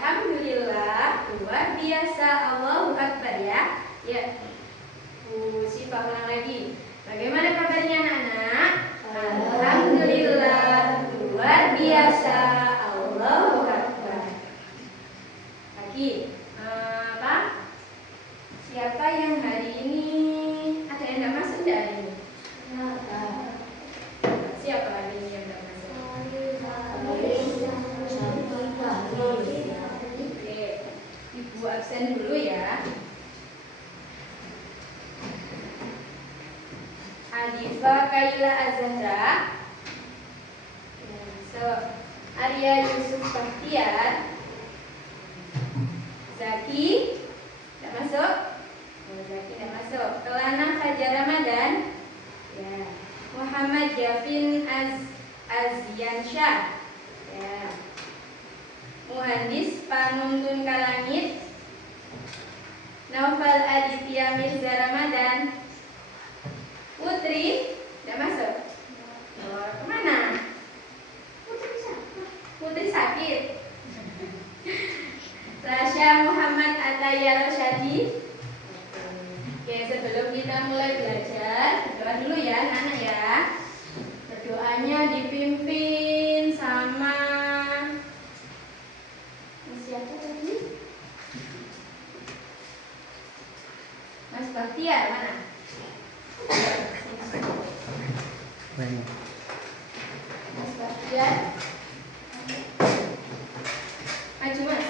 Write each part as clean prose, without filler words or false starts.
Alhamdulillah, luar biasa, Allahu Akbar ya. Ya, Syifa ulang lagi. Bagaimana kabarnya anak-anak? Alhamdulillah, luar biasa, Allahu Akbar. Lagi, apa? Siapa yang hari ini ada yang tidak masuk tidak hari ini? Siapa lagi yang tidak masuk? Oke, Ibu absen dulu ya. Adifa Kaila Azhara, Arya Yusuf Bahtiar, Zaki tidak masuk. Zaki tidak masuk. Kelana Fajar Ramadan, ya. Muhammad Javin Aziansyah, ya. Muhandis Panuntun Kalangit, Naufal Aditya Mirza Ramadan. Putri tidak masuk. Oh, kemana? Putri sakit. Rasya Muhammad Ataya Rosyadi. Oke, sebelum kita mulai belajar, berdoa dulu ya anak-anak ya. Berdoanya dipimpin sama siapa tadi? Mas Bahtiar mana? Mas Bahtiar, maju mas.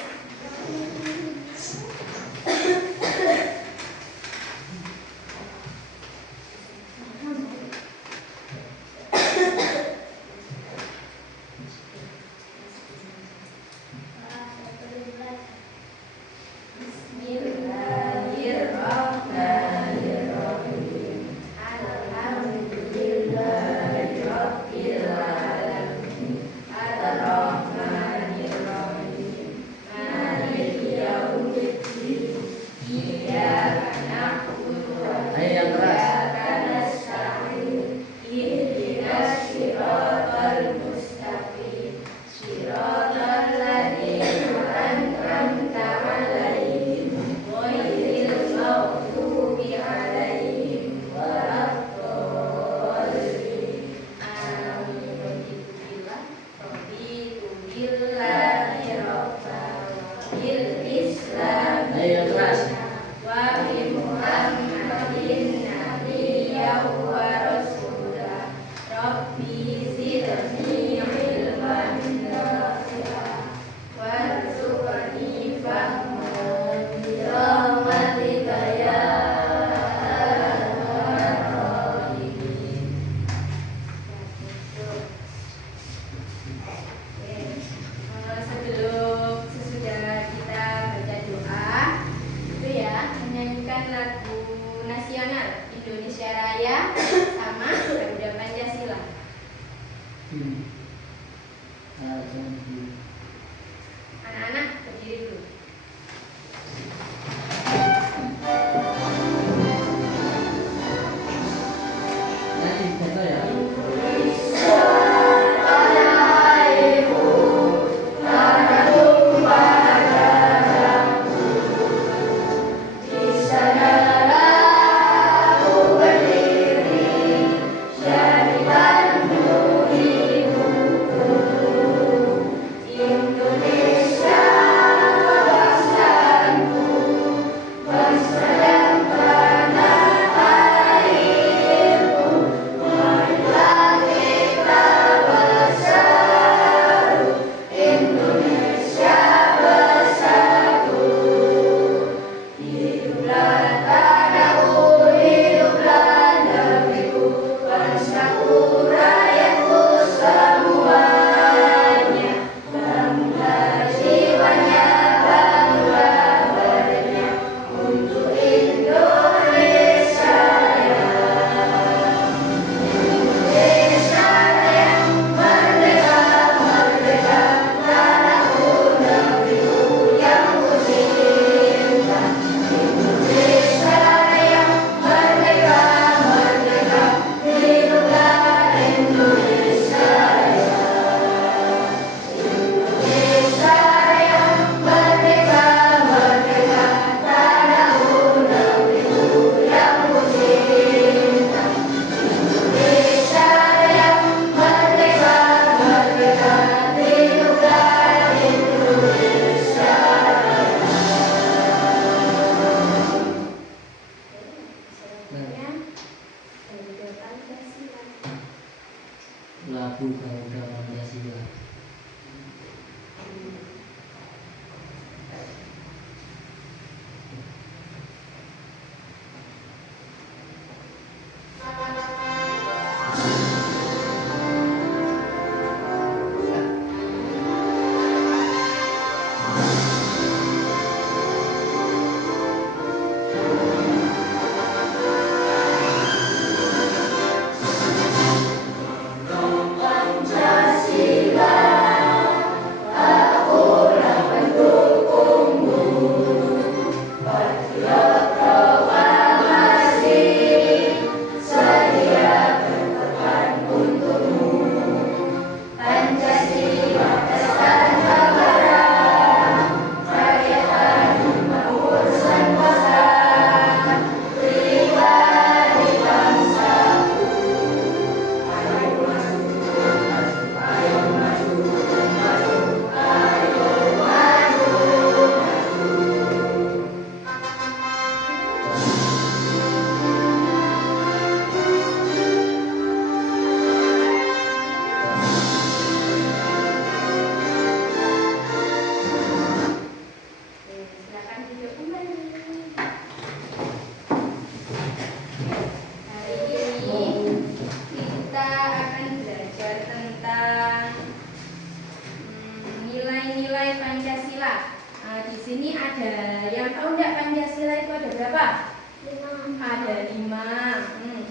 nilai Pancasila. Nah, di sini ada yang tahu nggak Pancasila itu ada berapa? 5. Ada 5.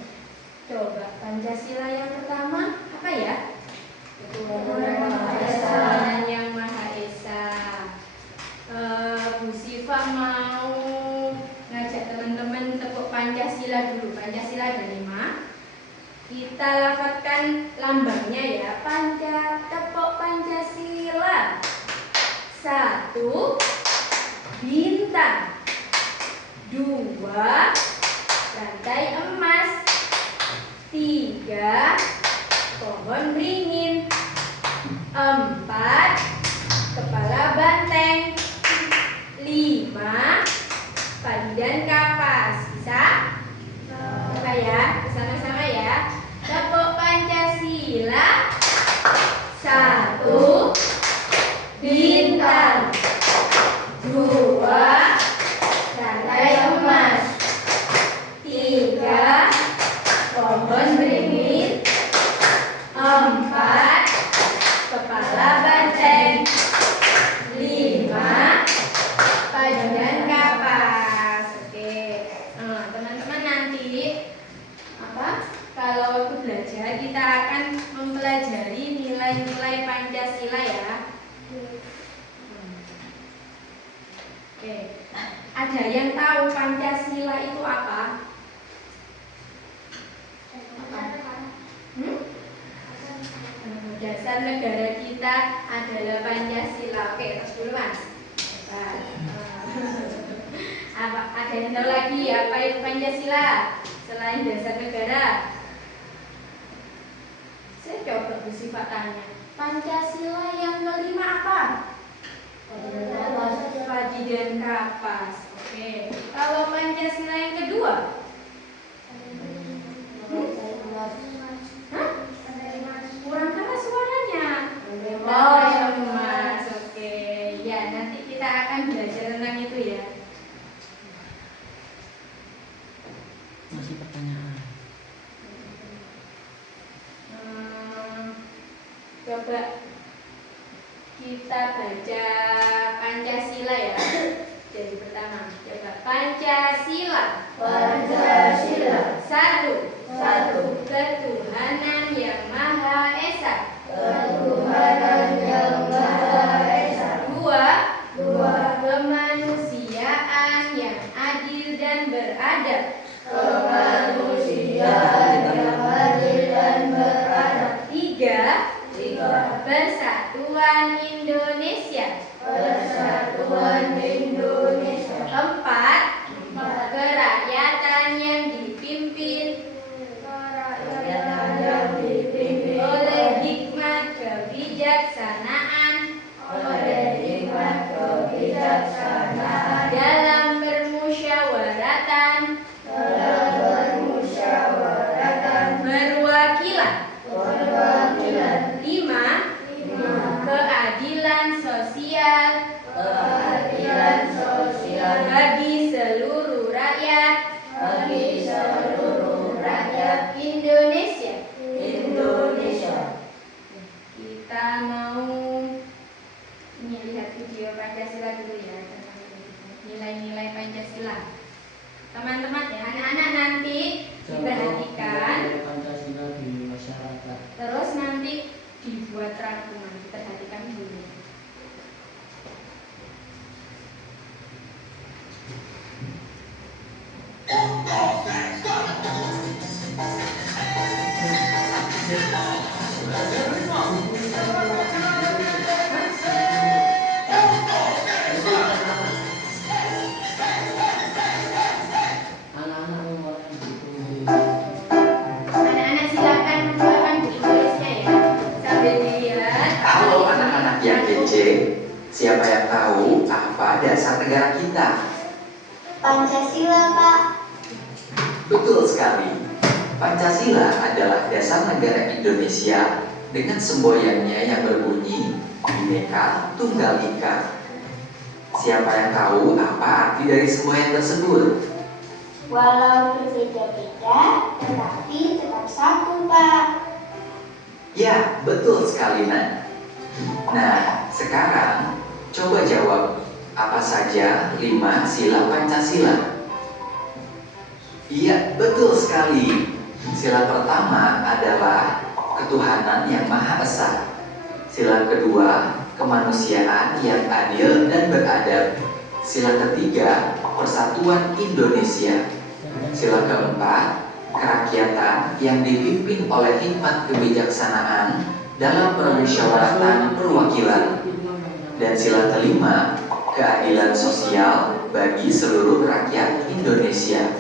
Coba Pancasila yang pertama apa ya? Tuhan Yang Maha Esa. Bu Siva mau ngajak teman-teman tepuk Pancasila dulu. Pancasila ada 5. Kita lafadzkan lambangnya ya. Tepuk Pancasila. 1 bintang, 2 rantai emas, 3 pohon beringin, 4 kepala banteng, 5 padi dan kapas. Bisa? Coba ya, bersama-sama ya. Tepuk Pancasila. 1 bintang, 2 rantai emas, 3 pohon beringin, 4 kepala banteng, 5 padi dan kapas. Oke. Teman-teman nanti kalau waktu belajar kita akan mempelajari nilai-nilai Pancasila ya. Oke. Ada yang tahu Pancasila itu apa? Dasar negara kita adalah Pancasila. Oke, terus dulu Mas. Ada yang tahu lagi apa itu Pancasila selain dasar negara? Saya coba Bu Siva tanya. Pancasila yang kelima apa? Padi dan kapas. Oke. Kalau Pancasila yang kedua? Kurang keras suaranya. Emas. Oke. Ya, nanti kita akan belajar tentang itu ya. Masih pertanyaan. Coba kita baca Pancasila ya. Jadi pertama, coba Pancasila. Pancasila. 1. Ketuhanan Yang Maha Esa. Ketuhanan Yang Maha Esa. 2. Kemanusiaan yang adil dan beradab. Kemanusiaan yang adil dan beradab. 3. Persatuan Indonesia. Persatuan Indonesia. 4. Kerakyatan yang dipimpin oleh hikmat kebijaksanaan dalam bermusyawaratan berwakilan. 5. Keadilan sosial bagi seluruh rakyat Indonesia. Kita mau lihat video Pancasila dulu ya, nilai-nilai Pancasila. Teman-teman ya, anak-anak nanti diperhatikan. Pancasila di masyarakat. Terus nanti dibuat rangkuman, diperhatikan dulu. Anak-anak memulai buku. Anak-anak silakan bukakan buku tulisnya ya, sambil dilihat. Halo anak-anak yang kece, siapa yang tahu apa dasar negara kita? Pancasila, Pak. Betul sekali. Pancasila adalah dasar negara Indonesia dengan semboyannya yang berbunyi Bhinneka Tunggal Ika. Siapa yang tahu apa arti dari semboyan tersebut? Walau berbeda-beda, tetapi tetap satu, Pak. Ya, betul sekali, Nak. Nah, sekarang Coba jawab, apa saja 5 sila Pancasila? Iya, betul sekali. Sila pertama adalah ketuhanan yang Maha Esa. Sila kedua, kemanusiaan yang adil dan beradab. Sila ketiga, persatuan Indonesia. Sila keempat, kerakyatan yang dipimpin oleh hikmat kebijaksanaan dalam permusyawaratan perwakilan. Dan sila kelima, keadilan sosial bagi seluruh rakyat Indonesia.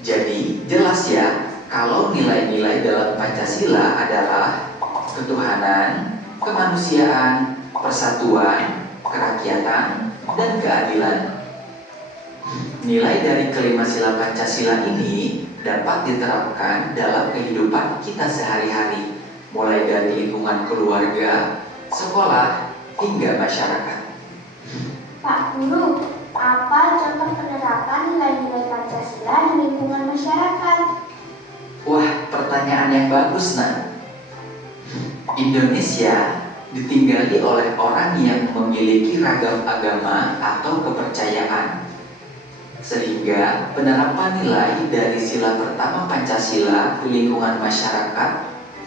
Jadi, jelas ya, kalau nilai-nilai dalam Pancasila adalah ketuhanan, kemanusiaan, persatuan, kerakyatan, dan keadilan. Nilai dari kelima sila Pancasila ini dapat diterapkan dalam kehidupan kita sehari-hari, mulai dari lingkungan keluarga, sekolah, hingga masyarakat. Pak Guru, apa contoh penerapan nilai-nilai Pancasila di lingkungan masyarakat? Wah, pertanyaan yang bagus, Nak. Indonesia ditinggali oleh orang yang memiliki ragam agama atau kepercayaan. Sehingga penerapan nilai dari sila pertama Pancasila di lingkungan masyarakat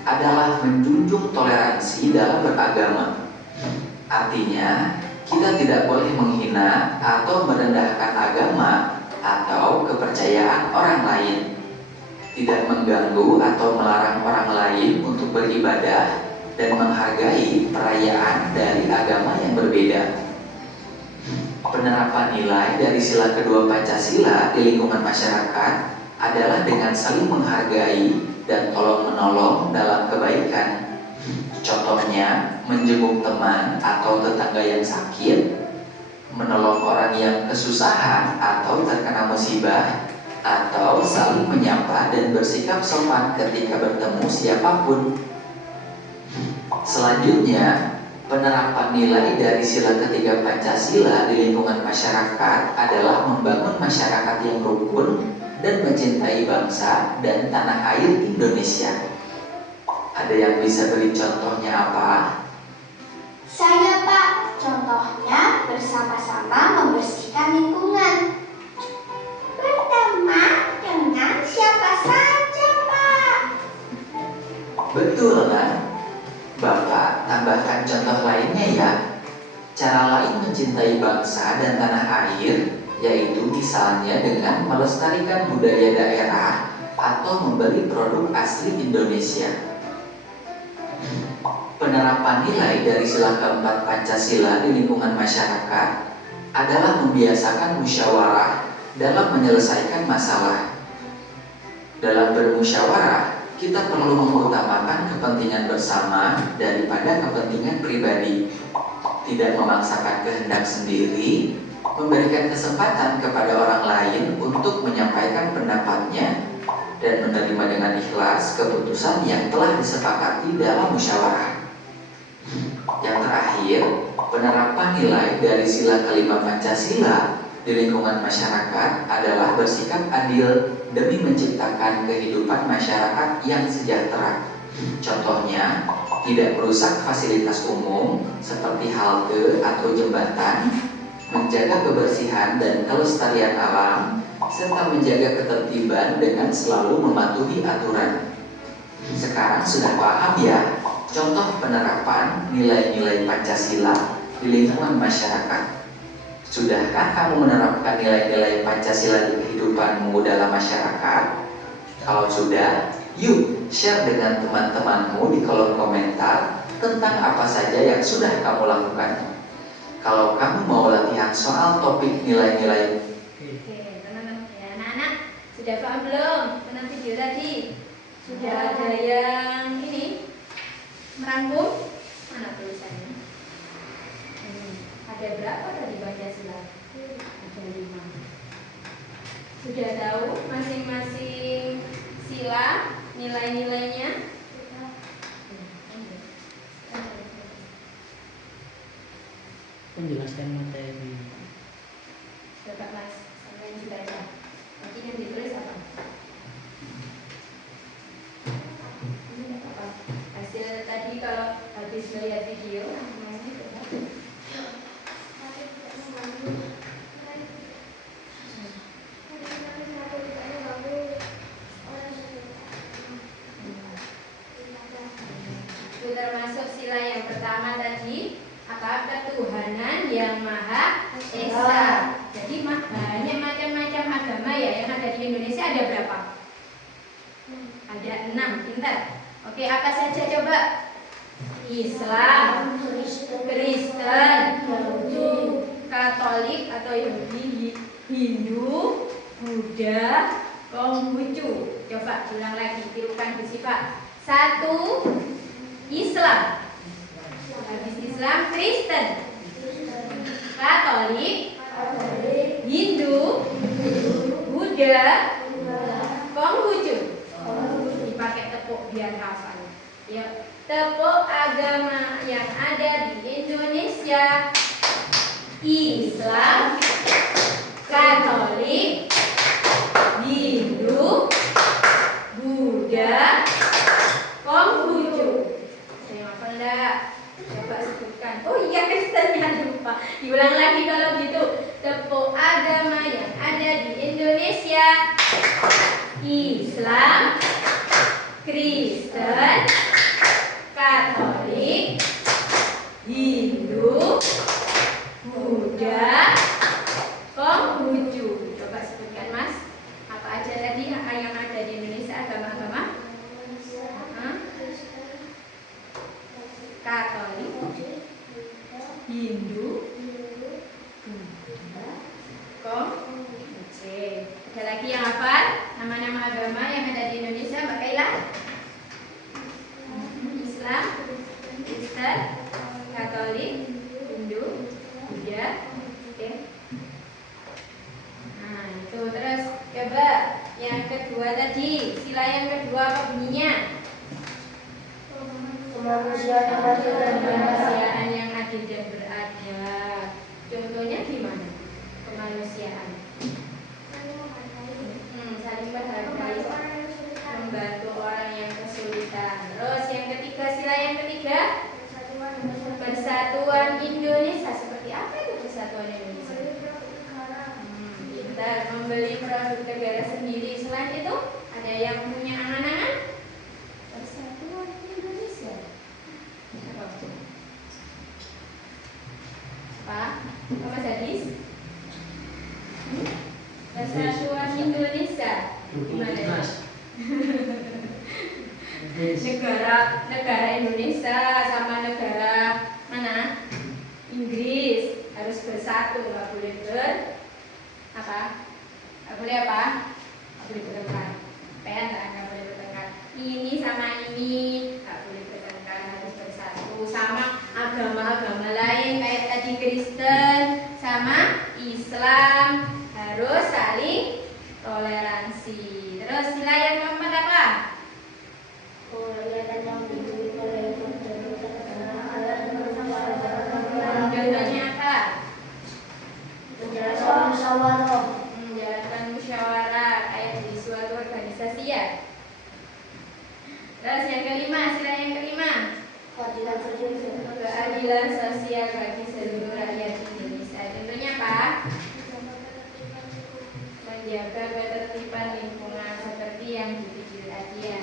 adalah menjunjung toleransi dalam beragama. Artinya, kita tidak boleh menghina atau merendahkan agama atau kepercayaan orang lain. Tidak mengganggu atau melarang orang lain untuk beribadah dan menghargai perayaan dari agama yang berbeda. Penerapan nilai dari sila kedua Pancasila di lingkungan masyarakat adalah dengan saling menghargai dan tolong-menolong dalam kebaikan. Contohnya, menjenguk teman atau tetangga yang sakit, menolong orang yang kesusahan atau terkena musibah, atau saling menyapa dan bersikap sopan ketika bertemu siapapun. Selanjutnya, penerapan nilai dari sila ketiga Pancasila di lingkungan masyarakat adalah membangun masyarakat yang rukun dan mencintai bangsa dan tanah air Indonesia. Ada yang bisa beri contohnya apa? Saya, Pak. Contohnya bersama-sama membersihkan lingkungan. Pertama, dengan siapa saja, Pak? Betul, kan? Bapak tambahkan contoh lainnya ya. Cara lain mencintai bangsa dan tanah air, yaitu misalnya dengan melestarikan budaya daerah atau membeli produk asli Indonesia. Penerapan nilai dari sila keempat Pancasila di lingkungan masyarakat adalah membiasakan musyawarah dalam menyelesaikan masalah. Dalam bermusyawarah, kita perlu mengutamakan kepentingan bersama daripada kepentingan pribadi. Tidak memaksakan kehendak sendiri, memberikan kesempatan kepada orang lain untuk menyampaikan pendapatnya, dan menerima dengan ikhlas keputusan yang telah disepakati dalam musyawarah. Yang terakhir, penerapan nilai dari sila kelima Pancasila di lingkungan masyarakat adalah bersikap adil demi menciptakan kehidupan masyarakat yang sejahtera. Contohnya, tidak merusak fasilitas umum seperti halte atau jembatan, menjaga kebersihan dan kelestarian alam, serta menjaga ketertiban dengan selalu mematuhi aturan. Sekarang sudah paham ya contoh penerapan nilai-nilai Pancasila di lingkungan masyarakat. Sudahkah kamu menerapkan nilai-nilai Pancasila di kehidupanmu dalam masyarakat? Kalau sudah, yuk share dengan teman-temanmu di kolom komentar tentang apa saja yang sudah kamu lakukan. Kalau kamu mau latihan soal topik nilai-nilai. Oke, teman-teman ya, anak-anak sudah paham belum tentang video tadi? Sudah ada yang ini merangkum? Mana tulisannya? Ada berapa tadi Pancasila? Ada 5. Sudah tahu masing-masing sila nilai-nilainya? Menjelaskan materi. Dapat mas, sampai juga aja. Nanti yang ditulis apa? Ini apa? Hasil tadi kalau habis melihat video, namanya Yang Maha Esa. Jadi banyak macam-macam agama ya yang ada di Indonesia. Ada berapa? Ada 6. Pintar. Oke, apa saja coba? Islam, Kristen, Katolik atau Yahudi, Hindu, Buddha, Konghucu. Coba ulang lagi, tirukan Bu Siva. 1. Islam. Habis Islam, Kristen, Katolik, Hindu, Buddha, Konghucu. Dipakai tepuk biar hafal. Ya, tepuk agama yang ada di Indonesia. Islam, Katolik, Hindu, Buddha, Konghucu. Saya hafal enggak? Coba sebutkan. Oh iya, Kristennya lupa. Diulang lagi kalau gitu. Tepuk agama yang ada di Indonesia. Islam, Kristen, Katolik, Hindu, Buddha, Konghucu. Coba sebutkan Mas. Apa aja tadi yang ada di Indonesia agama-agama? Katolik, Hindu, Buddha, Konghucu. Ada lagi yang hafal nama-nama agama yang ada di Indonesia, Mbak Kaila? Islam, Kristen, Katolik, Hindu, Buddha. Oke. Nah, itu terus coba yang kedua tadi, sila yang kedua apa bunyinya? Kemanusiaan yang adil dan beradab. Contohnya gimana? Kemanusiaan. Saling menghargai, membantu orang yang kesulitan. Terus yang ketiga, sila yang ketiga, Persatuan Indonesia. Seperti apa itu Persatuan Indonesia? Kita membeli produk negara sendiri. Selain itu, ada yang punya angan-angan Persatuan Indonesia. Apa? Mas Hadis? Persatuan Indonesia. Gimana? Negara Indonesia sama negara mana? Inggris harus bersatu, nggak boleh apa? Nggak boleh apa? Nggak boleh bertengkar. Nggak boleh bertengkar. Ini sama ini nggak boleh bertengkar, harus bersatu. Sama agama-agama lain kayak tadi Kristen sama Islam harus saling toleransi. Terus sila yang keempat apa? Contohnya apa? Menjalankan musyawarah kayak di suatu organisasi ya. Terus yang kelima, sila yang kelima, keadilan sosial bagi seluruh rakyat Indonesia. Contohnya apa? Menjaga ketertiban lingkungan seperti yang di video tadi ya.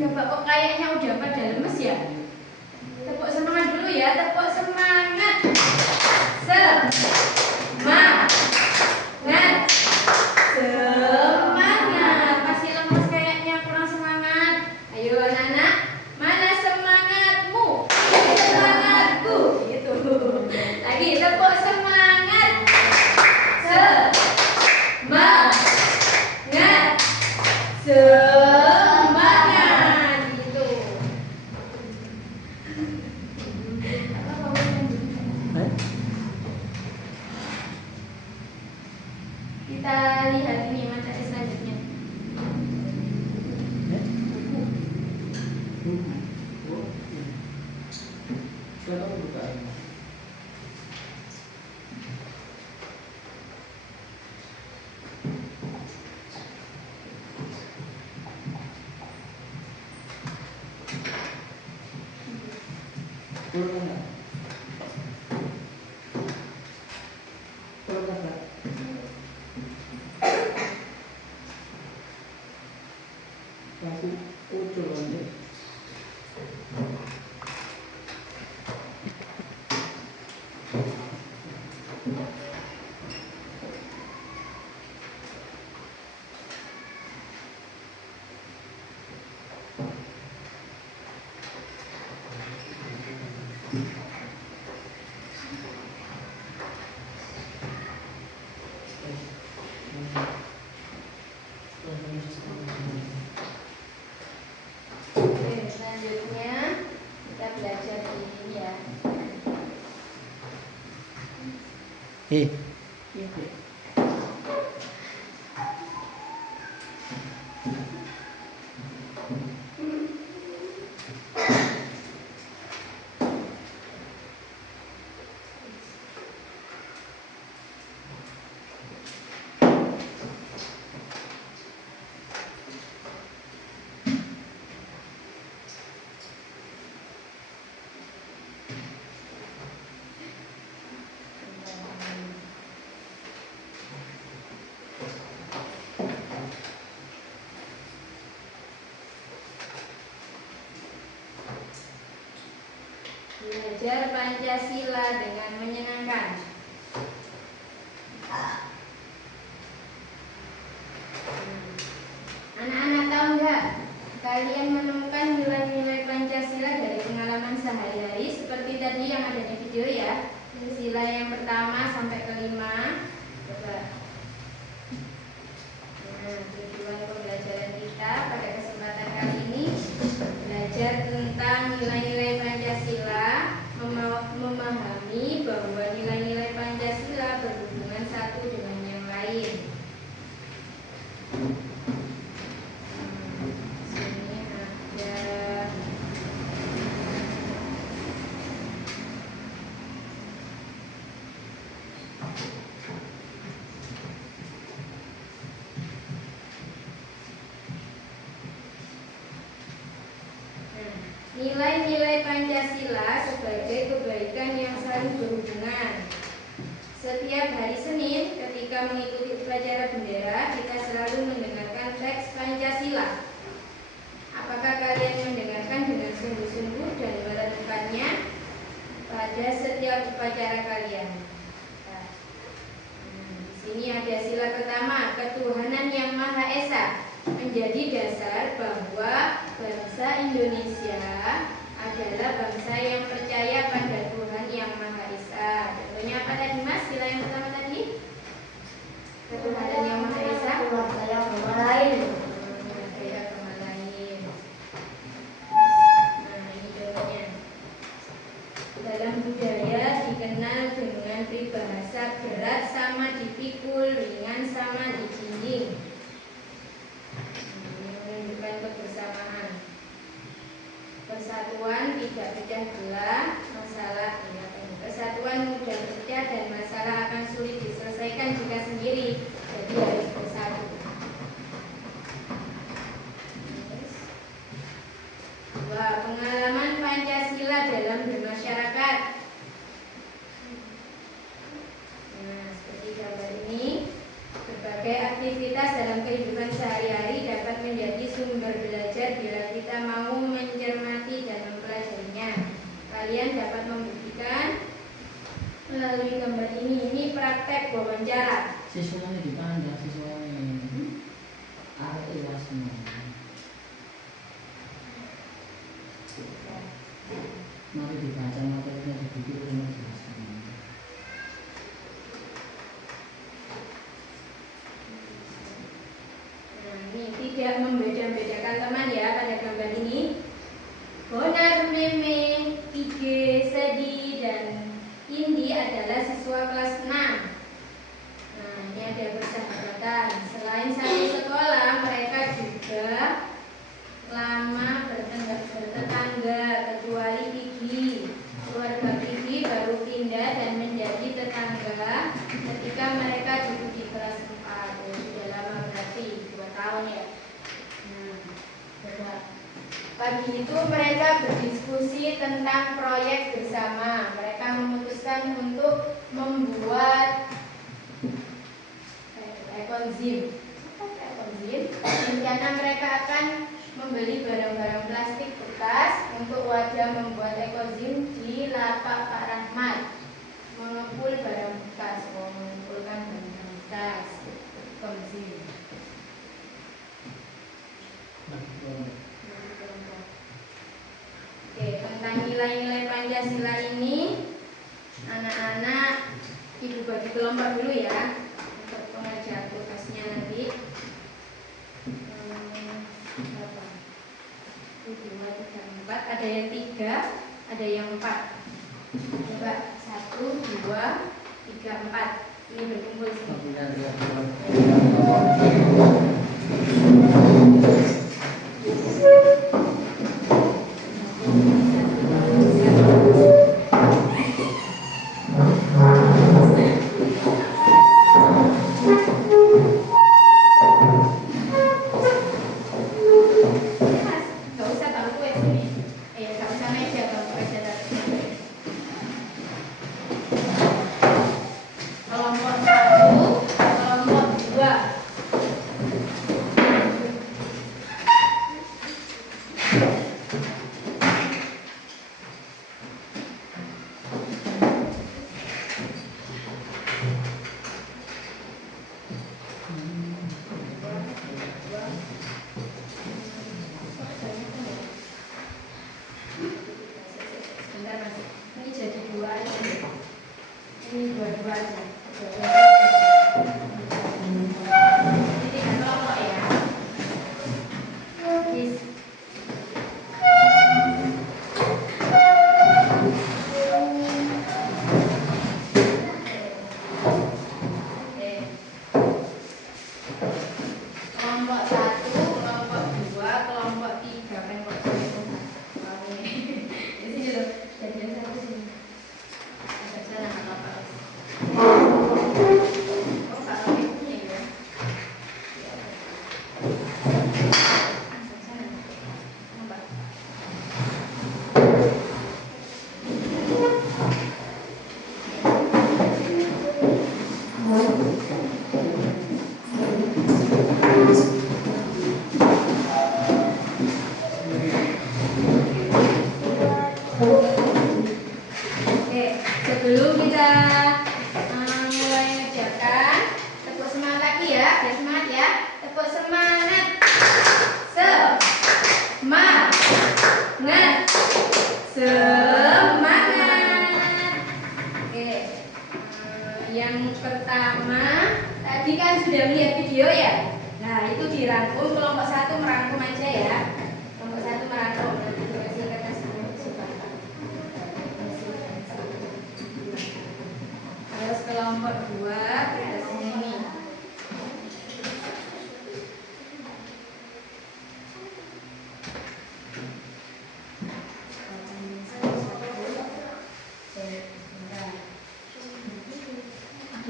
Coba kok kayaknya udah pada lemes ya. Tepuk semangat dulu ya, tepuk semangat. Semangat. Semangat. Masih lemes kayaknya, kurang semangat. Ayo anak-anak, mana semangatmu? Semangatku. Gitu. Lagi tepuk semangat. Semangat. Semangat. Gitu. Kita lihat ini materi selanjutnya. Sekarang buka. Turun enggak? Turun enggak? Iya. Belajar Pancasila dengan menyenangkan. Anak-anak tahu nggak? Kalian menemukan nilai-nilai Pancasila dari pengalaman sehari-hari seperti tadi yang ada di video ya. Sila yang pertama sampai kelima. Coba. Nah, tujuan pembelajaran kita pada kesempatan kali ini belajar tentang nilai-nilai Pancasila, memahami bahwa nilai-nilai Pancasila berhubungan satu dengan yang lain. Sini ada nilai-nilai Pancasila sebagai kebaikan yang saling berhubungan. Setiap hari Senin ketika mengikuti upacara bendera, kita selalu mendengarkan teks Pancasila. Apakah kalian mendengarkan dengan sungguh-sungguh dan merenungkannya pada setiap upacara kalian? Nah, di sini ada sila pertama, ketuhanan yang Maha Esa, menjadi dasar bahwa bangsa Indonesia adalah bangsa yang percaya pada Tuhan yang Maha Esa. Contohnya apa tadi Mas? Sila yang pertama tadi? Ketuhanan yang Maha Esa. Ada agama lain. Ada agama lain. Nah, ini contohnya. Dalam budaya dikenal dengan peribahasa berat sama dipikul, ringan sama dijinjing. Menunjukkan kebersamaan. Persatuan tidak pecah belah, masalah persatuan mudah pecah dan masalah akan sulit diselesaikan jika sendiri. Jadi harus bersatu. Dua, pengalaman Pancasila dalam bermasyarakat. Nah, seperti gambar ini, berbagai aktivitas dalam kehidupan sehari-hari dapat menjadi sumber belajar bila kita mau mencermati dan mempelajarinya. Kalian dapat membuktikan melalui gambar ini. Ini praktek wawancara. Siswanya dipandang, siswanya arek ilas semua. Mari dibaca materinya di buku ini jelaskan. Nah, ini tidak membeda-bedakan teman ya pada gambar ini. Bonar, Meme, Ige, Sedi, dan Indi adalah siswa kelas 6. Nah, ini ada persahabatan. Selain satu sekolah, mereka juga lama bertetangga, kecuali Gigi. Keluarga Gigi baru pindah dan menjadi tetangga ketika mereka duduk di kelas 4. Sudah lama berarti 2 tahun ya. Nah, pagi itu mereka berdiskusi tentang proyek bersama. Mereka memutuskan untuk membuat ekonzim. Rencana mereka akan membeli barang-barang plastik bekas untuk wadah membuat ekonzim di lapak Pak Rahmat. Mengepul barang bekas, mengumpulkan barang bekas, ekonzim. Oke, tentang nilai-nilai Pancasila ini, anak-anak ibu bagi kelompok dulu ya untuk pengerjaan tugasnya nanti. Berapa? 1, 2, 3, 4. Ada yang 3, ada yang 4. Coba 1, 2, 3, 3, 4. Ini berkumpul sini. Gak usah bangku ya sini. Gak usah meja, bangku aja tapi. Kelompok 1, kelompok 2. Sebentar Mas. Ini jadi 2 aja. Ini 2 aja. Ini 3 kelompok ya. Yes. Oke. Kelompok 1, kelompok 2, kelompok 3 kan kok itu. Di sini loh. Jadian satu sini. Agak sana nggak apa-apa. Oh, kalau ibunya ya. Agak sana. Apa? Oke, sebelum kita mulai mengerjakan, tepuk semangat lagi ya, biar semangat ya. Tepuk semangat. Semangat. Semangat. Oke, yang pertama tadi kan sudah melihat video ya. Nah, itu dirangkum, kelompok 1 merangkum aja ya. Kelompok 1 merangkum. Nanti dikasih kertas suka. Terus kelompok 2 kertasnya ini.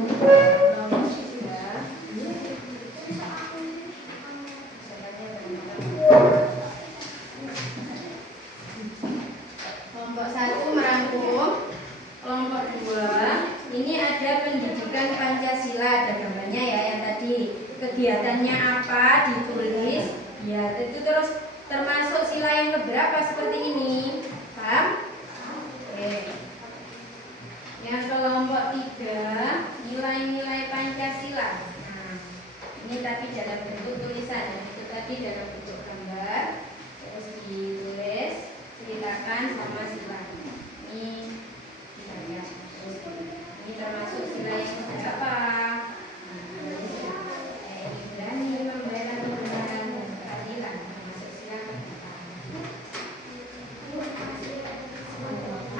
Kelompok 3. Kelompok 1 merangkum. Kelompok 2 ini ada pendidikan Pancasila, ada gambarnya ya yang tadi. Kegiatannya apa ditulis ya, itu terus termasuk sila yang keberapa seperti ini, paham? Oke. Yang kelompok 3 nilai-nilai Pancasila. Nah, ini tadi dalam bentuk tulisan, dan itu tadi dalam bentuk gambar. Terus ditulis, ceritakan sama sila. Ini ya. Ini termasuk sila yang keberapa? Berani membela kebenaran dan keadilan, termasuk sila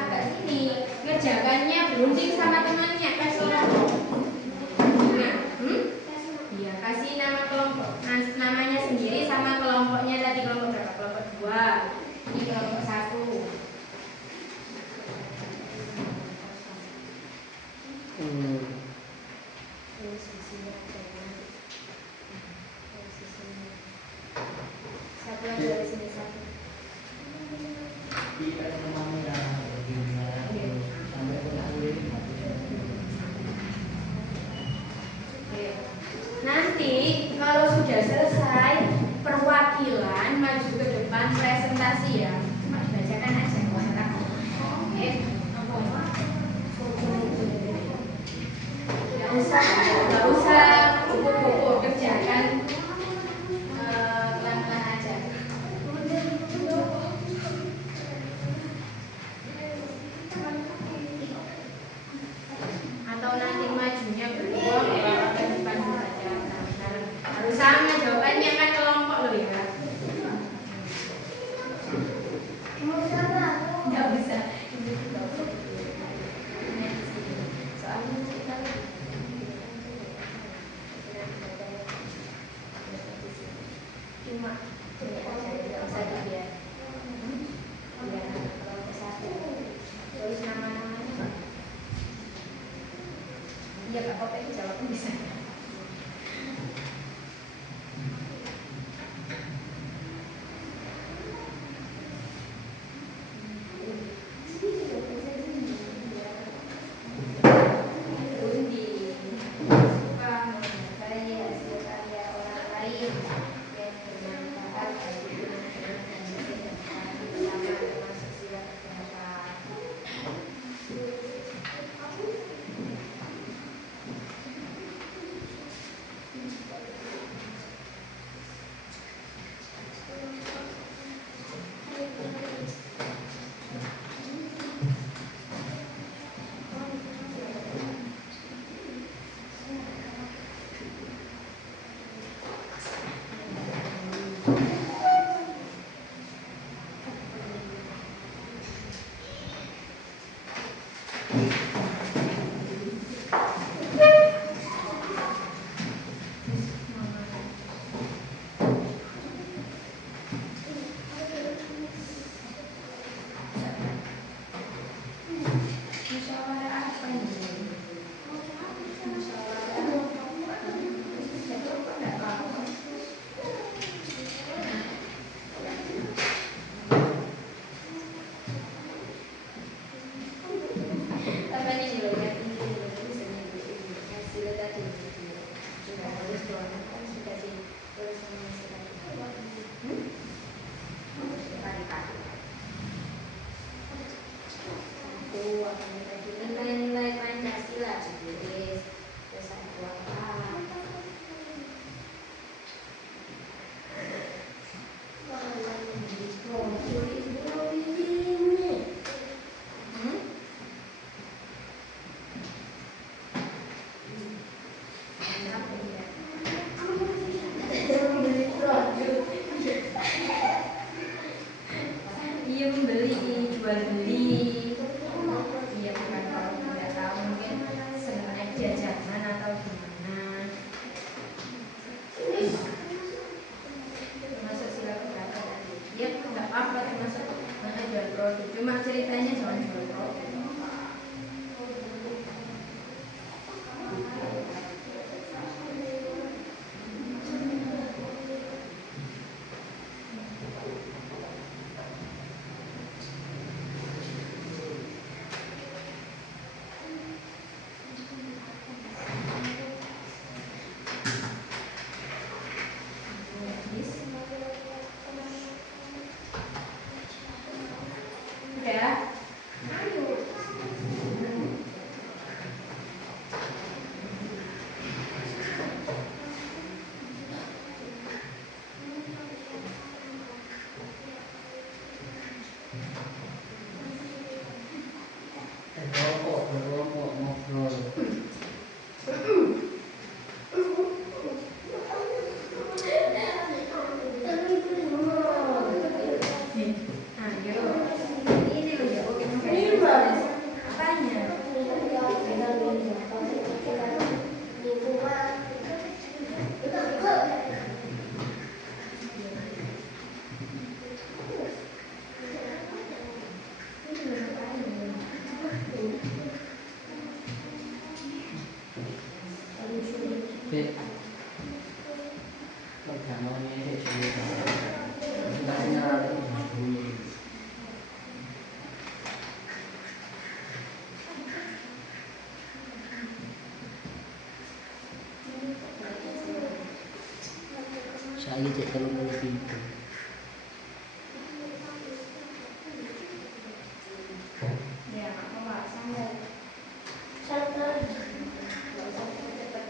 agak sini ngerjakannya berunding sama temannya, kasih kelompok. Iya, kasih nama kelompok, namanya sendiri sama kelompoknya tadi. Kelompok berapa? Kelompok 2. Ini kelompok 1. Satu aja dari sini satu. Nanti kalau sudah selesai perwakilan maju ke depan presentasi ya. Cuma dibacakan aja kontrak. Oke. Nggak usah buku-buku, kerjakan pelan-pelan aja. Atau nanti majunya berdua, ke depan saja. Harus sama jawabannya. cuma ini aja tidak usah dia biar kalau ke satu terus nama-namanya Pak. Iya Kak Kopek jawabnya bisa. Nilai-nilai Pancasila ditulis kesatuan alam. Iya membeli, jual beli. Iya bukan kalau tidak tahu mungkin senang jajanan atau gimana. Termasuk sila berkata tadi. Iya nggak apa-apa termasuk mana jual produk. Cuma ceritanya jangan jual produk. Udah. Berkelompok ngobrol. Ayo. Ini loh ya, oke. Apanya? Bek. Pergaulannya itu juga. Sebenarnya bunyi. Saya cek telur pintu. Ya, apa santai. Santai. Nggak usah cepet-cepet.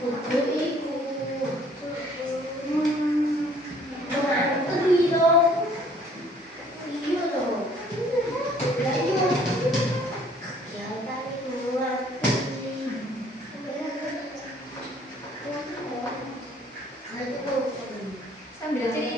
Kudu iku. Pergi dong. Iya dong. Lah iya. Yang tadi luar. Sambil cerita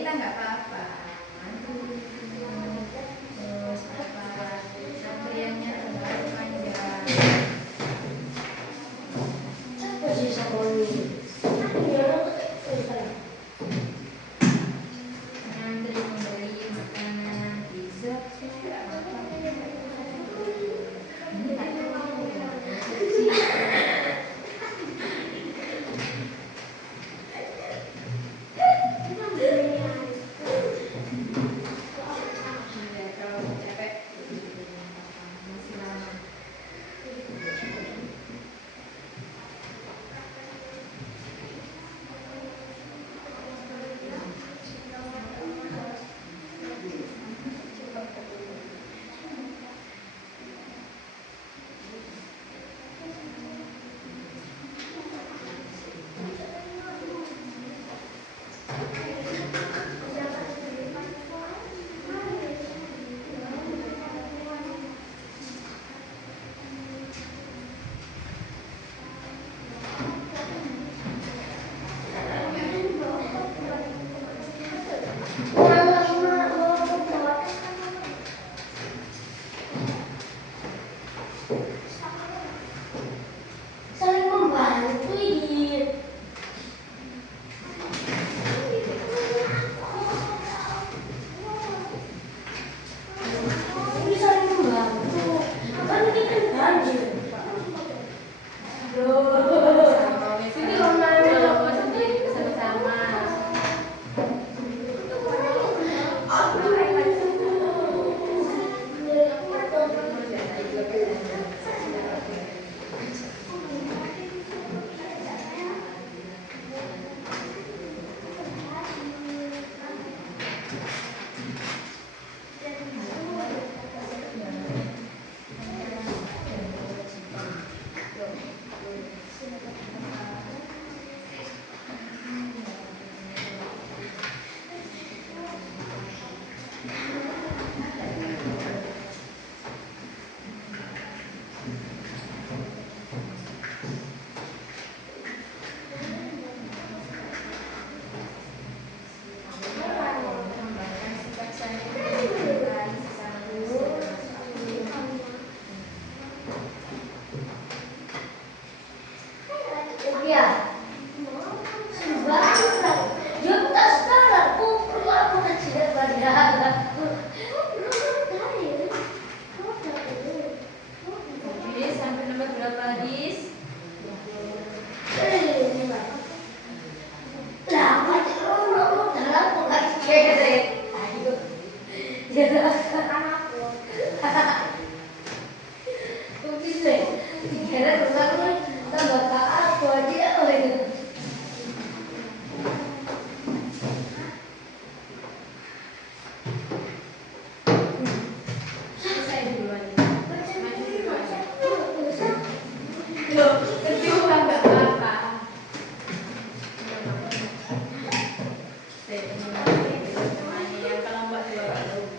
Temani yang kelompok 20.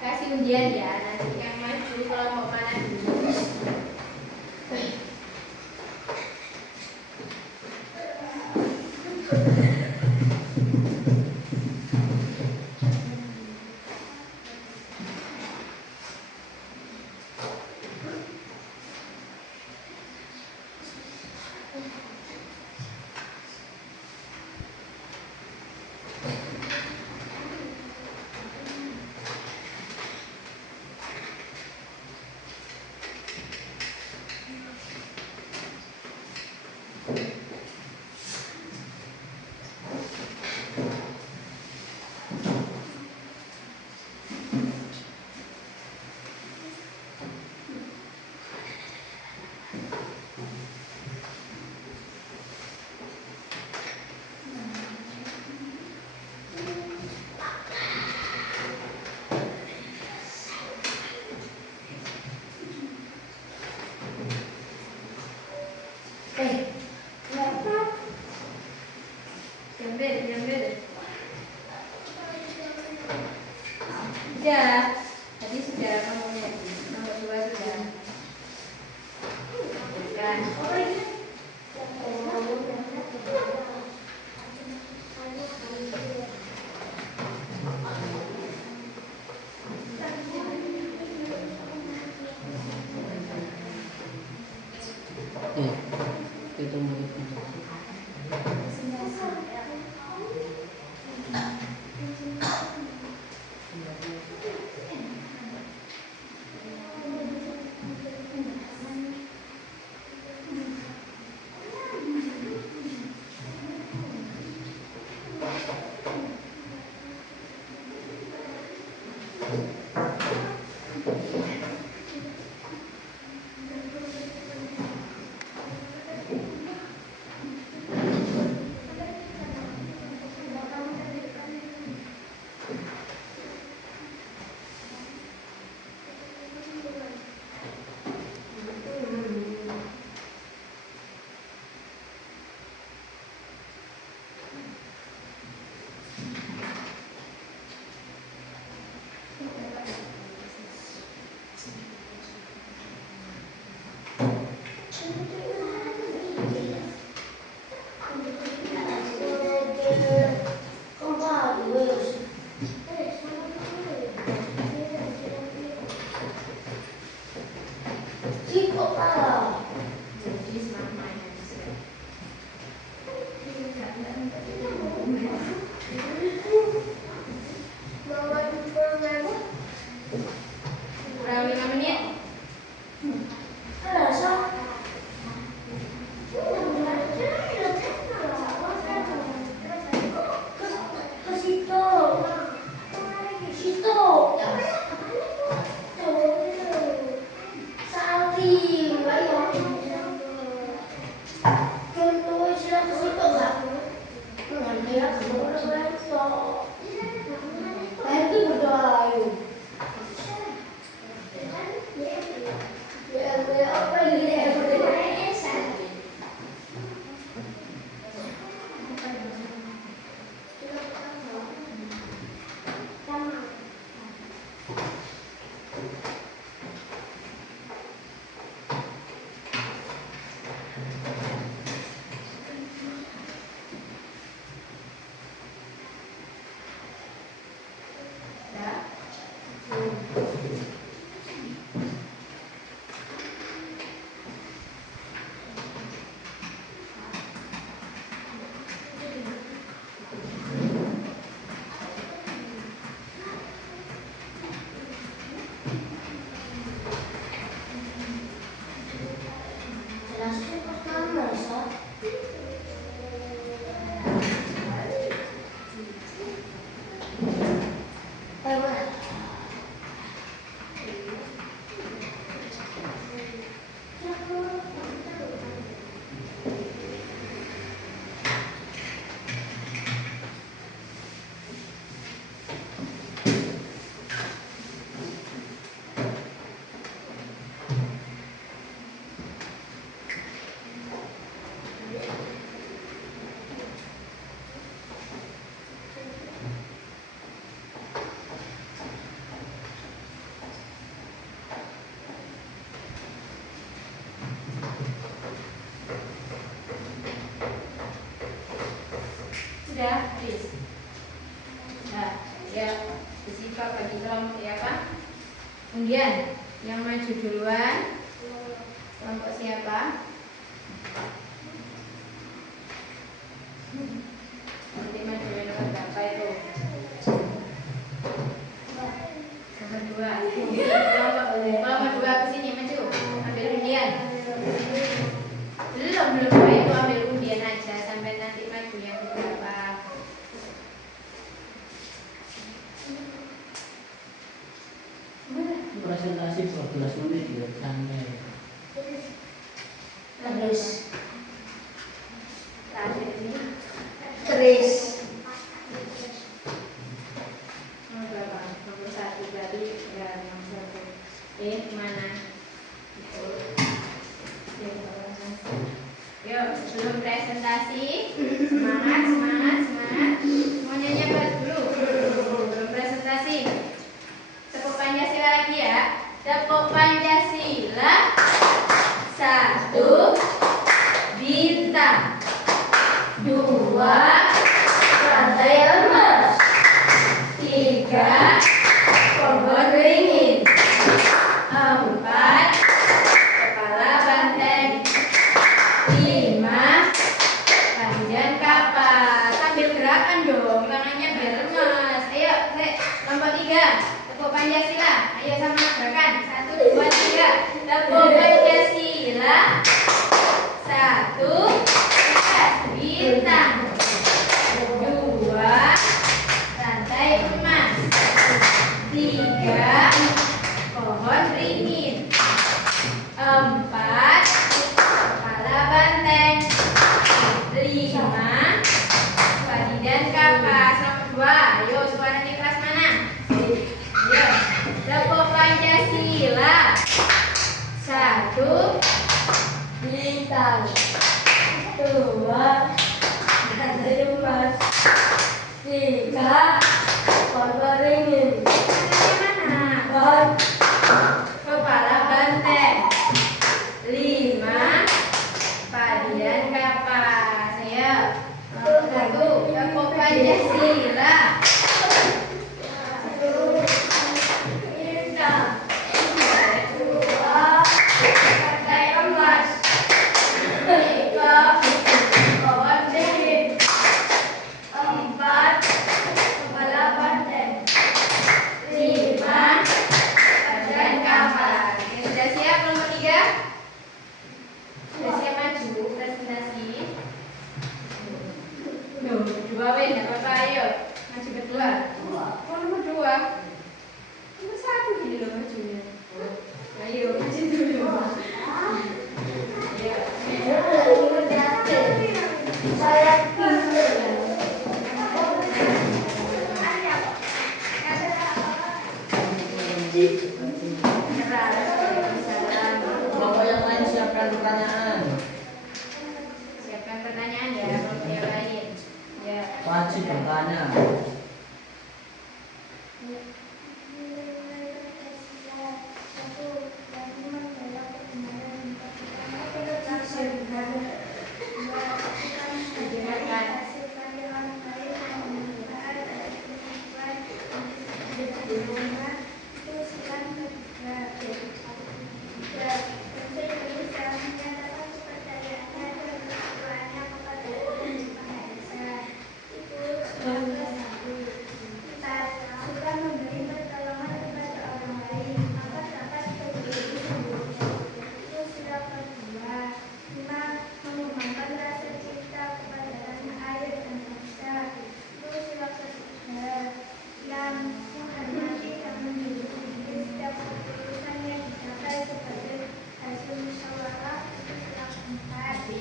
Kasih undian ya, nanti yang maju kelompok mana dulu. Diambil. Sudah. Tadi sudah kamunya. Nomor 2 sudah. Kan. Itu mulut. Sudah habis. Nah, ya bersifat bagi kelompok ya Pak. Kemudian yang maju duluan kelompok siapa? Nanti maju nomor berapa itu? Nomor 2. Kelompok 2 ke sini maju. Ambil undian. Belum itu ambil undian aja sampai nanti maju yang berapa. Presentasi 12 menit ya santai. Terus. Terakhir ini Terus. nomor berapa? Nomor 1 berarti ya nomor 1. Mana? Yuk, sebelum presentasi, semangat. Semuanya nyabat dulu. Sebelum presentasi. Tepuk Pancasila lagi ya. Tepuk Pancasila. 1 bintang. 2 rantai emas. 3 pohon beringin. 4 kepala banteng. 5 panjang kapal. Sambil gerakan dong, tangannya biar lemas. Ayo, kelompok 3 tepuk Pancasila. Ayo sama gerakan. 1, 2, 3 tepuk Pancasila. 1 bintang. 2 rantai emas. 3 pohon beringin. 4 kepala banteng. 5 padi dan kapas. Nomor 2. Ayo suaranya keras mana? Ayo tepuk Pancasila. 1 bintang. 2 rantai emas. 3 pohon beringin. Pohon kepala banteng. 5 padi dan kapas. Ayo. Nomor 1 tepuk Pancasila. 1 bintang. 2 rantai emas. 3 pohon beringin. 4 kepala banteng. 5 dan kapas. Oke, sudah siap nomor 3? Sudah siap maju presentasi? Duh, 2 weh, enggak apa-apa, ayo. Maju berdua. Oh, nomor 2. Nomor 1 gini loh majunya. Ayo, maju dulu. Ayo. Saya Kelompok yang lain siapkan pertanyaan. Siapkan pertanyaan ya, kelompok yang lain. Ya. Wajib bertanya.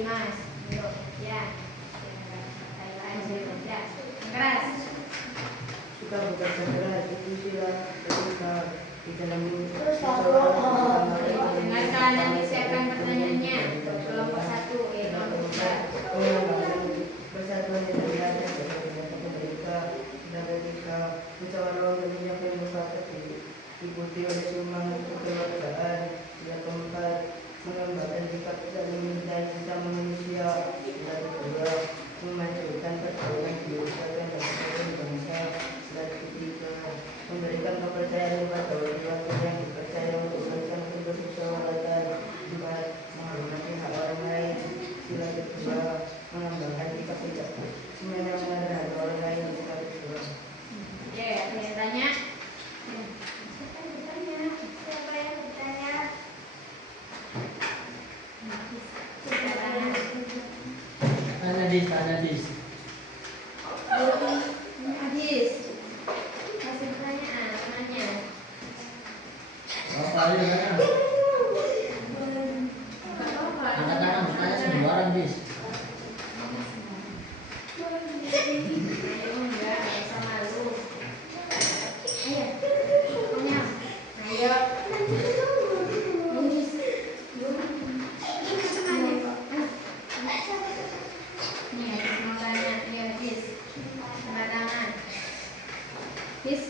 Mas, yuk, ya. Ya, keras. Suka bekerja keras itu sila ketika di dalam Dengarkan dan disiapkan pertanyaannya. Kelompok 1, kelompok 2. persatuan yang terlihat ketika dan ketika musyawarah untuk mencapai mufakat diikuti oleh semangat kekeluargaan. Yang keempat, mengembangkan sikap saling mencintai sesama manusia. Yang kedua, memajukan perjuangan tanya dis. Adis. Kasih pertanyaan, nanya. Oh, kali tanya. Angkat tangan, tanya sembarang dis. Ayo, enggak usah malu. Ayo. Punya. Ayo. Adis. Nih, Adis mau tanya. Ayo, Adis. Angkat tangan. Adis.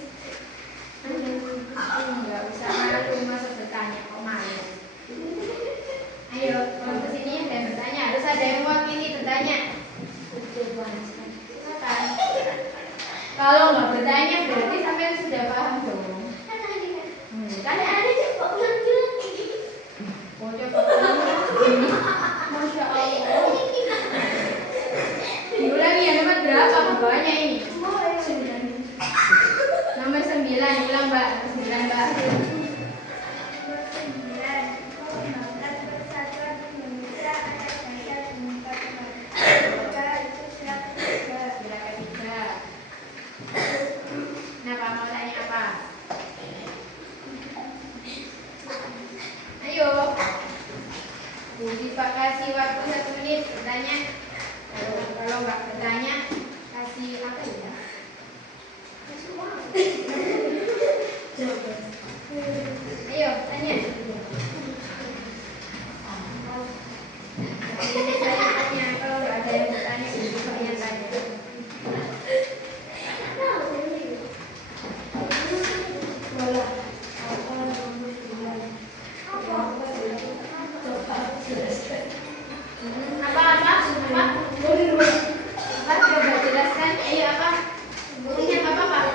Enggak usah malu, masa bertanya kok malu. Ayo, kalau kesini ada yang bertanya, harus ada yang mewakili bertanya. Silakan. Kalau nggak bertanya berarti sampai sudah paham dong. Kan ada coba ulangi lagi. Oh, coba ulangi lagi. Masya Allah. Diulangi ya, nomor berapa? Banyak ini. Nomor 9, ulang Mbak. Nomor 9 Mbak. Silakan tiga. Kenapa mau tanya apa? Ayo. Bu Diva kasih waktu 1 menit bertanya. Kalau nggak bertanya, kasih apa ya? Ayo, tanya. Saya tanya, kalau nggak ada yang bertanya, Bu Diva yang tanya. Apa? Coba jelaskan. Ayo apa? Punya apa Pak?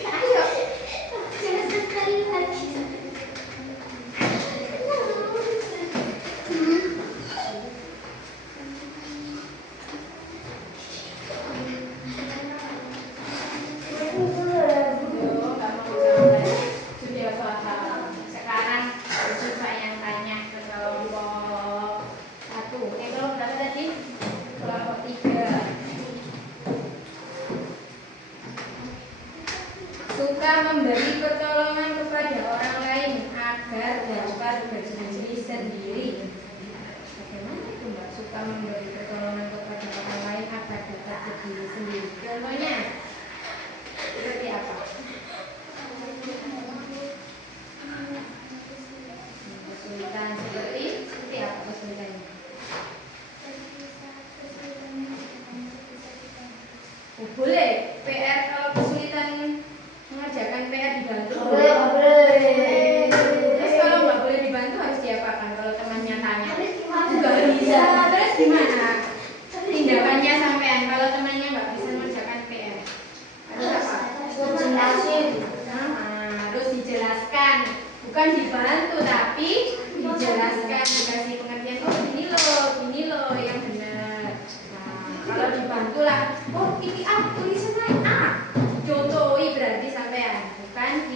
Ayo. Jelaskan sekali lagi. Sudah paham. Sekarang coba yang tanya ke kelompok 1. Kelompok berapa tadi? Kelompok 3. Suka memberi pertolongan kepada orang lain agar dapat berdiri sendiri. Bagaimana itu Mbak? Suka memberi pertolongan kepada orang lain agar dapat berdiri sendiri. Contohnya seperti apa? Kesulitan seperti apa kesulitannya? Oh, boleh. PR kalau kesulitan mengerjakan PR dibantu. Terus kalau nggak boleh dibantu harus diapakan? Kalau temannya tanya, nggak bisa. Terus gimana? Tindakannya sampean kalau temannya nggak bisa mengerjakan PR. Harus apa? Harus dijelaskan. Bukan dibantu tapi dijelaskan, dikasih pengertian. Oh gini loh yang benar. Nah, kalau dibantu lah. Oh ini tulisannya contohi berarti sampean, bukan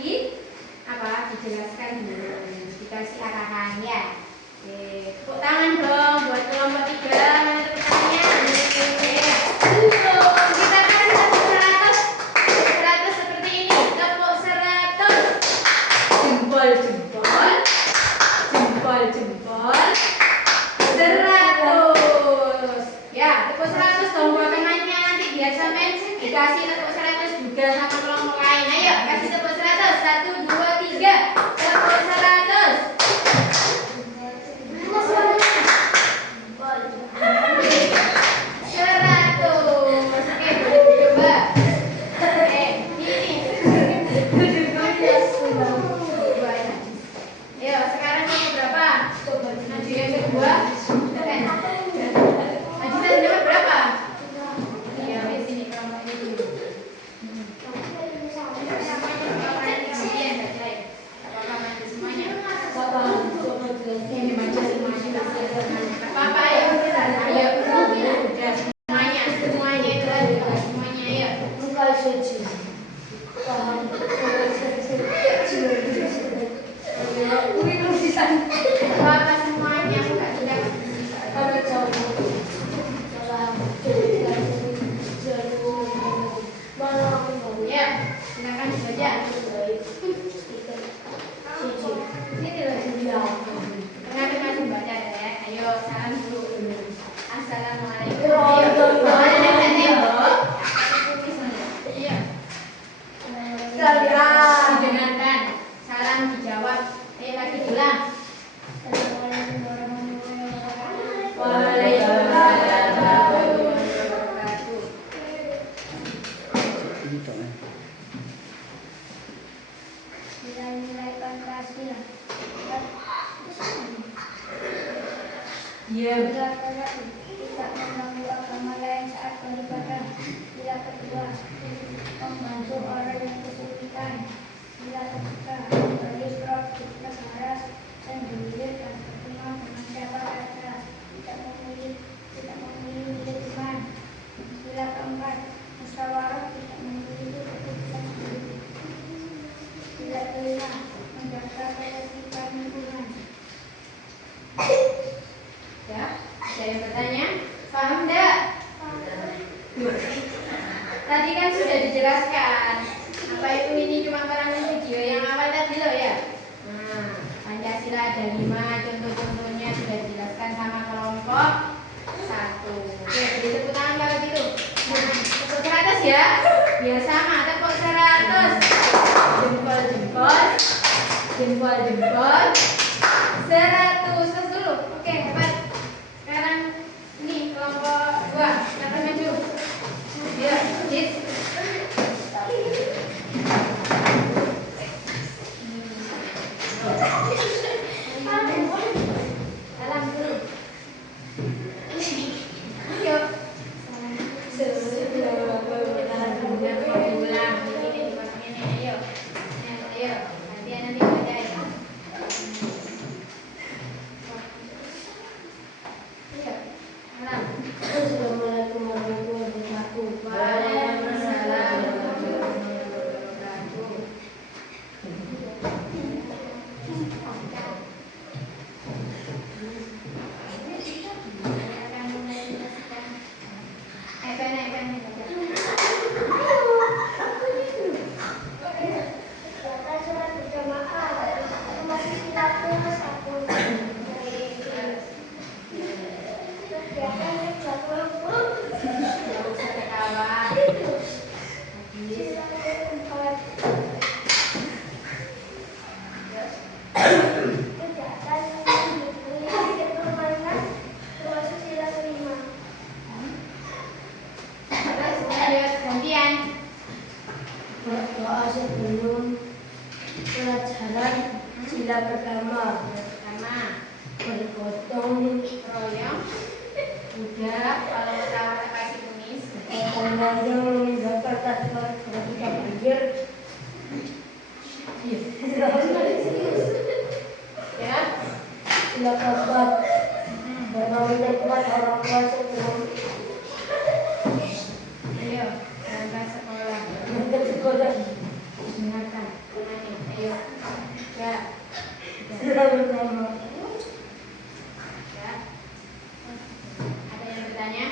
dijelaskan dulu, dikasih arahan ya. Oke, tepuk tangan dong buat kelompok 3. Mana tepuk tangannya? Kita kasih 100 seperti ini. Tepuk 100. Jempol. perkenalkan dulu. Assalamualaikum. Iya. Didengarkan. Salam dijawab. Ayo lagi bilang. Waalaikumsalam warahmatullahi wabarakatuh. Nilai-nilai Pancasila. Iya. Bila kedua, tidak mengganggu agama lain saat beribadah. Bila kedua, membantu orang yang kesulitan. Bila ketiga, beristirahat ketika semaras dan berwirid dan berteman dengan siapa saja. Tidak memilih milik teman. Bila keempat, musyawarah tidak memiliki keputusan sendiri. Bila kelima, menjaga ketertiban lingkungan. Ya, ada yang bertanya? Paham enggak? Tadi kan sudah dijelaskan. Apa itu ini cuma karangan video yang awal tadi loh ya. Nah, Pancasila ada 5, contoh-contohnya sudah dijelaskan sama kelompok 1. Oke, beri tepuk tangan kalau gitu. Nah, tepuk 100 ya. Biar sama, tepuk 100. Jempol-jempol. Jempol-jempol. 100. Terus dulu. Oke, hebat. Sekarang ini kelompok 2. Siapa maju? Ya, Jit. Salam dulu. Ayo. Ulang. Ini dipasangin nih. Ayo. Ayo. Nanti baca ya. Iya. Salam. Assalamualaikum warahmatullahi wabarakatuh. Waalaikumsalam warahmatullahi wabarakatuh. Kata sholat berjamaah, masih kita kelas 1. Kegiatan kerja kelompok. Gak usah ketawa. Sila keempat. Kegiatan memiliki permainan termasuk sila kelima. Terus ayo gantian. Doa sebelum pelajaran sila pertama. Pertama, Bergotong royong. Udah, kalau ketawa kasih kumis. yang meninggalkan tasbih ketika banjir. Ya. Sila keempat. Berbagi kepada orang tua sebelum Ayo, berangkat sekolah. berangkat sekolah. Dengarkan. Ayo. Ya. Sila pertama. Ya. Ada yang bertanya?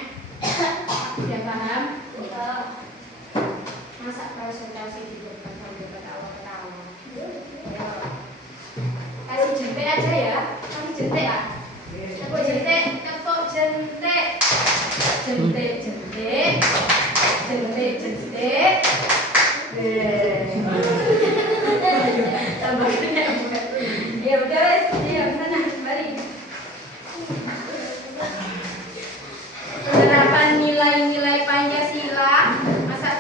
Sudah paham? Masa presentasi di depan sambil ketawa-ketawa? Ayo. Kasih jentik aja ya. Kasih jentik ah. Tepuk jentik, tepuk jentik. Jentik, jentik. Jentik, jentik. Tambah banyak bukan? Ya udah wes, ya sana kembali. Penerapan nilai-nilai Pancasila. Masa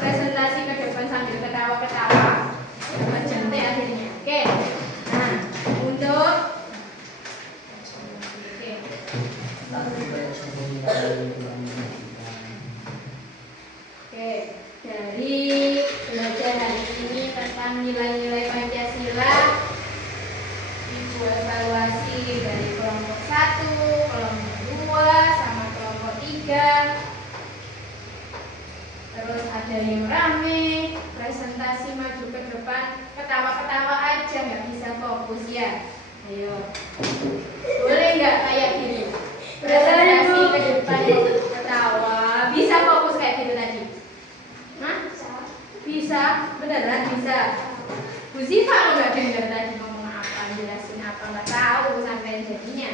presentasi ke depan sambil ketawa-ketawa. Dapat jentik akhirnya. Oke. Nah, untuk oke. Oke, dari belajar hari ini tentang nilai-nilai Pancasila, Ibu evaluasi dari kelompok 1, kelompok 2, sama kelompok 3. Terus ada yang rame, presentasi maju ke depan, ketawa-ketawa aja, nggak bisa fokus ya. Ayo, boleh nggak kayak gini? Presentasi ke depan ketawa, bisa fokus kayak gitu tadi? Hah? Bisa, beneran bisa. Bu Ziva lo nggak dengar tadi ngomong apa, jelasin apa, nggak tahu sampai jadinya.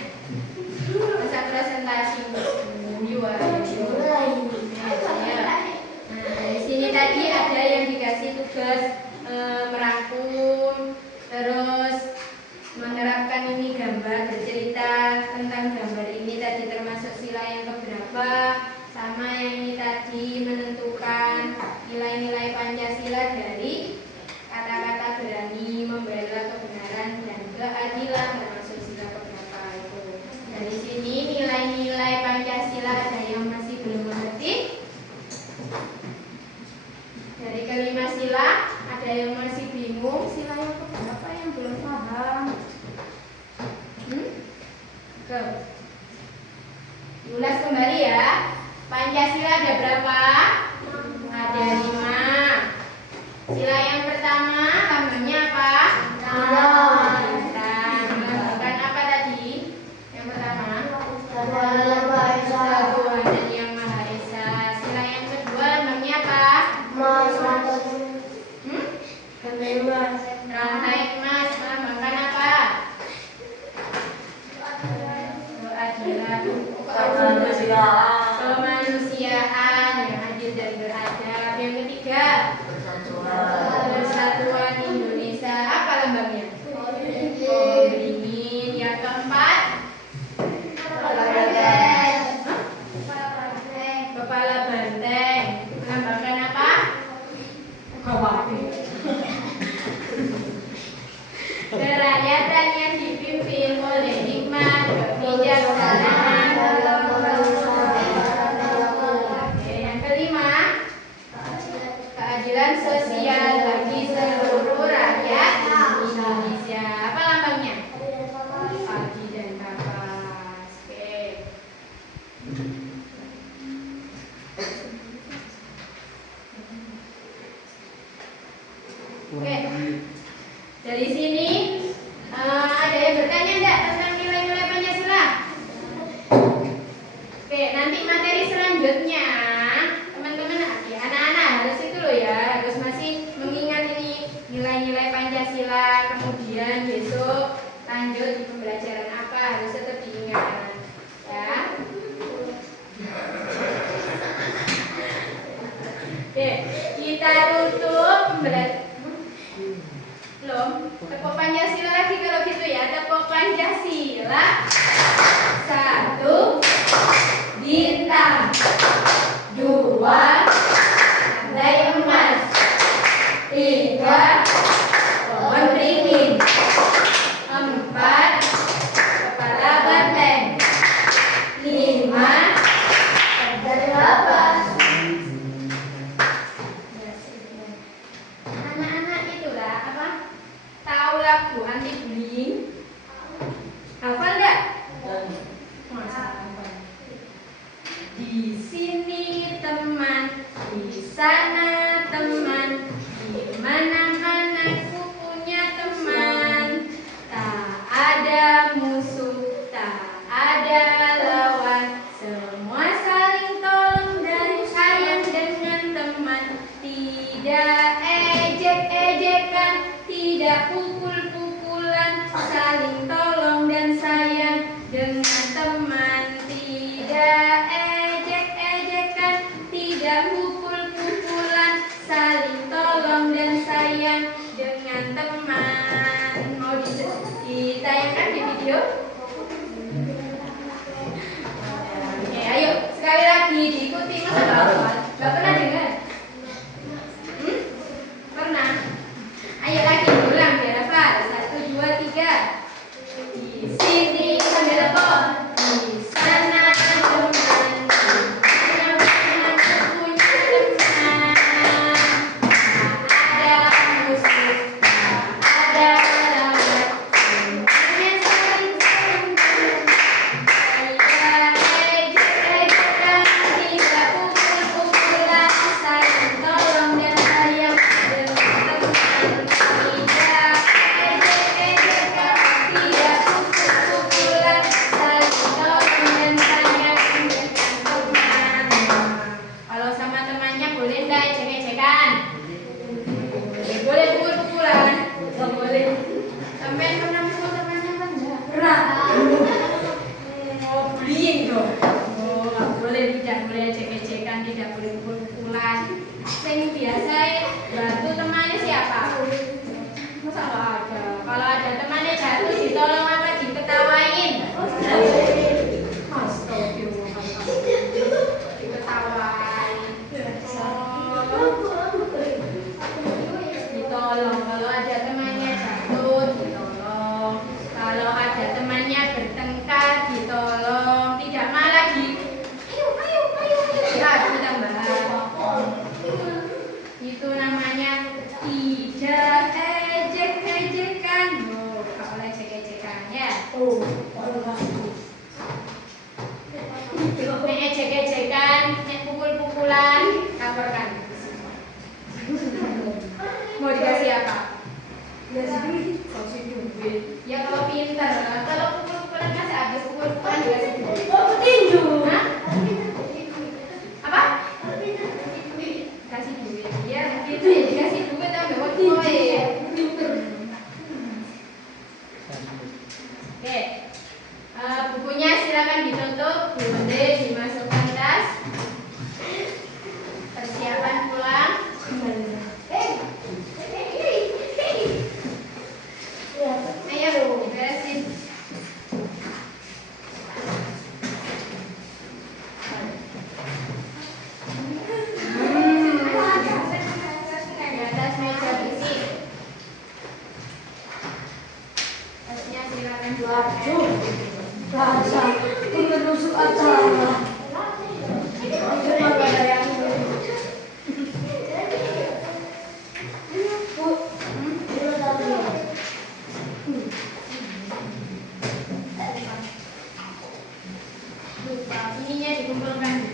ini tadi termasuk sila yang keberapa? Sama yang ini tadi menentukan nilai-nilai Pancasila dari kata-kata berani, membela kebenaran dan keadilan, termasuk sila keberapa itu. Dari sini nilai-nilai Pancasila ada yang masih belum mengerti? Dari kelima sila ada yang masih bingung, sila yang keberapa yang belum paham? Ulas kembali ya. Pancasila ada berapa? Ada 5. Sila yang pertama lambangnya apa? Bintang. Melambangkan apa tadi? Yang pertama? Tuhan Yang Maha Esa. Sila yang kedua lambangnya apa? Rantai emas. Melambangkan apa? Kemanusiaan yang adil dan beradab. Yang ketiga, Persatuan Indonesia. Apa lambangnya? Beringin. Yang keempat, Kepala Banteng. Melambangkan apa? Kerakyatan yang dipimpin oleh hikmat, kebijaksanaan dalam yang kelima, keadilan sosial bagi seluruh rakyat Indonesia. Apa lambangnya? Pagi dan kapas. Oke. Dari sini ada yang bertanya enggak tentang nilai-nilai Pancasila? Oke, nanti materi selanjutnya teman-teman, anak-anak harus itu loh ya, harus masih mengingat ini nilai-nilai Pancasila. Kemudian besok lanjut di pembelajaran apa harus tetap diingat ya. Oke, kita tutup pembelajaran. Belum, tepuk Pancasila lagi kalau gitu ya. Tepuk Pancasila. 1 bintang, 2 rantai emas, 3 pohon beringin, 4 kepala banteng, 5 kapas. Anak-anak itulah apa? Tahu lagu anti bullying? Hafal enggak? Masa hafal. Di sini teman, di sana teman, di mana-mana kupunya teman. Tak ada musuh, tak ada lawan, semua saling tolong dan sayang dengan teman. Tidak ejek-ejekan, tidak pukul-pukulan, saling tolong dan sayang dengan teman. Tidak ejek-ejekan, tidak pukul-pukulan, saling tolong dan sayang dengan teman. Mau ditayangkan di video? Oke, ayo sekali lagi diikuti. Masa nggak hafal? Nggak pernah dengar? Pernah? Ayo lagi ulang biar hafal. 1, 2, 3. Di sini sambil tepuk. Di sana teman, di mana-mana punya teman. Tak ada musuh, tak ada lawan, semuanya saling tolong. Tidak ejek-ejekan, tidak pukul-pukulan, saling tolong dan sayang dengan teman. Tidak ejek-ejekan, tidak pukul-pukulan, saling tolong dan sayang dengan teman. Kalau sama temannya boleh enggak ejek-ejekan? Boleh pukul-pukulan? Nggak boleh. Sampai pernah pukul temannya kan enggak? Pernah. Oh, bullying dong. Oh, nggak boleh, tidak boleh ejek-ejekan, tidak boleh pukul-pukulan. Yang biasa bantu temannya siapa? Masa nggak ada? Kalau ada temannya jatuh ditolong apa diketawain? Masa Nek ejek-ejekan, nek pukul-pukulan, laporkan. Mau dikasih apa? Kasih duit. Ya kalau pintar, kalau pukul-pukulan kasih habis pukul-pukulan dikasih duit. Petinju. Hah? Apa? Kasih duit. Ya gitu ya dikasih duit tapi buat kowe. Oke. Bukunya silakan ditutup, boleh dimasukkan tas. Persiapan pulang. Ayo, beresin. Di atas meja isi. Tasnya silakan Waduh, bahasa pengerusuk acara. Itu mah ada yang Bu, itu tadi. Lupa, ininya dikumpulkan.